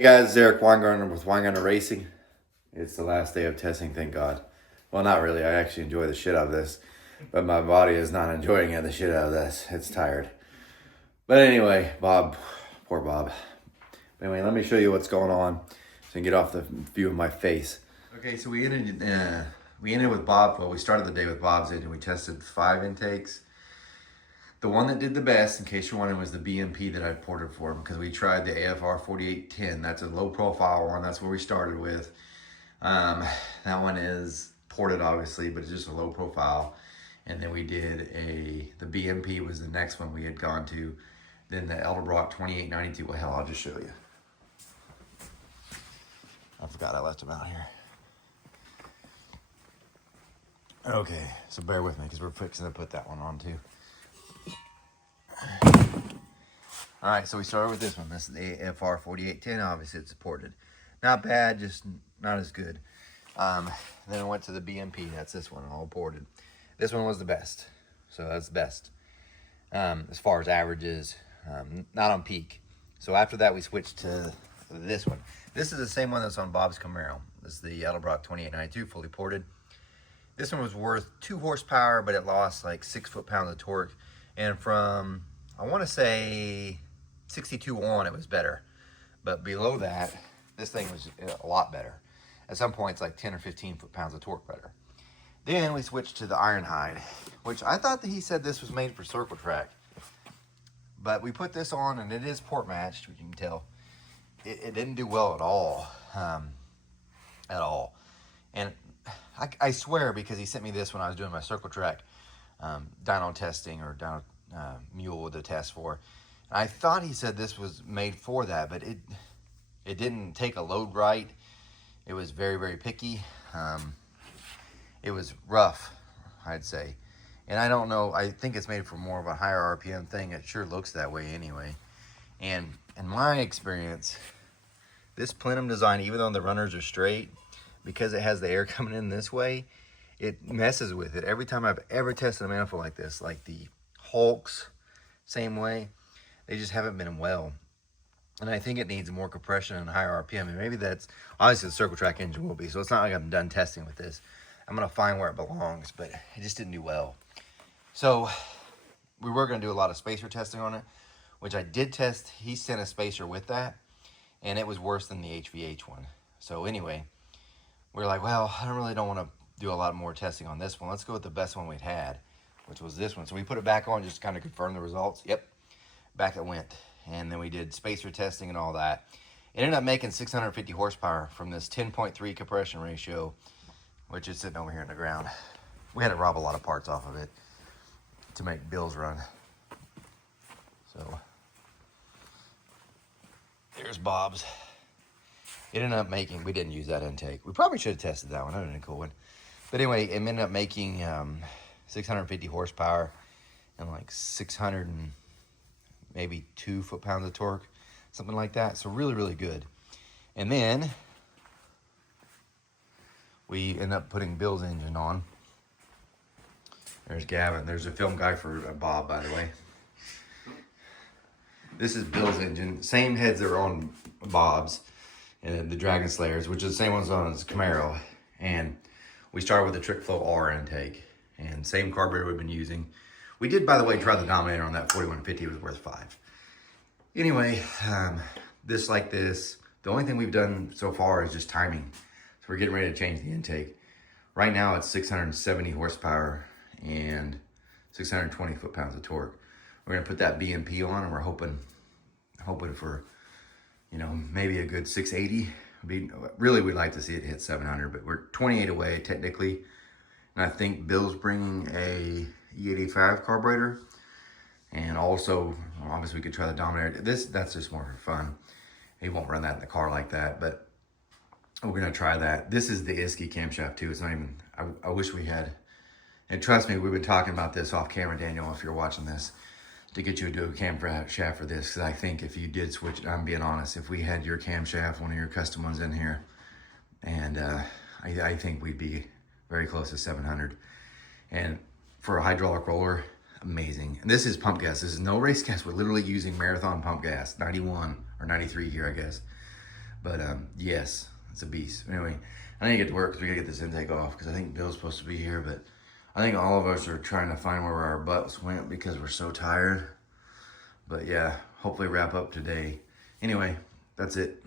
Hey guys, it's Eric Weingartner with Weingartner Racing. It's the last day of testing, thank God. Well, not really. I actually enjoy the shit out of this, but my body is not enjoying the shit out of this. It's tired. But anyway, Bob, poor Bob. Anyway, let me show you what's going on so you can get off the view of my face. Okay, so we ended with Bob. Well, we started the day with Bob's engine. We tested 5 intakes. The one that did the best, in case you're wondering, was the BMP that I ported for him, because we tried the AFR 4810. That's a low profile one. That's where we started with. That one is ported, obviously, but it's just a low profile. And then we did the BMP was the next one we had gone to. Then the Edelbrock 2892. Well, hell, I'll just show you. I forgot I left them out here. Okay, so bear with me, because we're fixing to put that one on too. All right, so we started with this one. This is the AFR 4810. Obviously, it's supported. Not bad, just not as good. Then I went to the BMP. That's this one, all ported. This one was the best. So that's the best. As far as averages, not on peak. So after that, we switched to this one. This is the same one that's on Bob's Camaro. This is the Edelbrock 2892, fully ported. This one was worth 2 horsepower, but it lost like 6 foot-pounds of torque. And from, I want to say, 62 on, it was better. But below that, this thing was a lot better. At some points, like 10 or 15 foot-pounds of torque better. Then we switched to the Ironhide, which I thought that he said this was made for circle track. But we put this on, and it is port matched, which you can tell. It didn't do well at all. At all. And I swear, because he sent me this when I was doing my circle track dyno testing, or dyno mule to test for. I thought he said this was made for that, but it didn't take a load right. It was very, very picky. It was rough, I'd say. And I don't know, I think it's made for more of a higher RPM thing. It sure looks that way anyway. And in my experience, this plenum design, even though the runners are straight, because it has the air coming in this way, it messes with it. Every time I've ever tested a manifold like this, like the Hulks, same way, they just haven't been well. And I think it needs more compression and higher RPM. And maybe that's, obviously the circle track engine will be, so it's not like I'm done testing with this. I'm gonna find where it belongs, but it just didn't do well. So we were gonna do a lot of spacer testing on it, which I did test. He sent a spacer with that, and it was worse than the HVH one. So anyway, we're like, well, I don't want to do a lot more testing on this one. Let's go with the best one we'd had, which was this one. So we put it back on just to kind of confirm the results. Yep, back it went. And then we did spacer testing and all that. It ended up making 650 horsepower from this 10.3 compression ratio, which is sitting over here in the ground. We had to rob a lot of parts off of it to make Bill's run. So there's Bob's. It ended up making, we didn't use that intake. We probably should have tested that one. That would have been a cool one. But anyway, it ended up making 650 horsepower and like 600 and maybe 2 foot-pounds of torque, something like that. So really, really good. And then we end up putting Bill's engine on. There's Gavin. There's a film guy for Bob, by the way. This is Bill's engine. Same heads that are on Bob's and the Dragon Slayers, which is the same ones on his Camaro. And we started with the Trick Flow R intake, and same carburetor we've been using. We did, by the way, try the Dominator on that 4150. It was worth 5. Anyway, this like this. The only thing we've done so far is just timing. So we're getting ready to change the intake. Right now it's 670 horsepower and 620 foot-pounds of torque. We're gonna put that BMP on, and we're hoping for, you know, maybe a good 680. Really, we'd like to see it hit 700, but we're 28 away technically. And I think Bill's bringing a E85 carburetor. And also, obviously we could try the Dominator. That's just more for fun. He won't run that in the car like that, but we're gonna try that. This is the Isky camshaft too. It's not even, I wish we had, and trust me, we've been talking about this off camera, Daniel, if you're watching this, to get you a dual camshaft for this. Because I think if you did switch, I'm being honest, if we had your camshaft, one of your custom ones in here, and I think we'd be very close to 700. And for a hydraulic roller, amazing. And this is pump gas. This is no race gas. We're literally using Marathon pump gas, 91 or 93 here, I guess. But yes, it's a beast. Anyway, I need to get to work because we gotta get this intake off because I think Bill's supposed to be here, but I think all of us are trying to find where our butts went because we're so tired. But yeah, hopefully wrap up today. Anyway, that's it.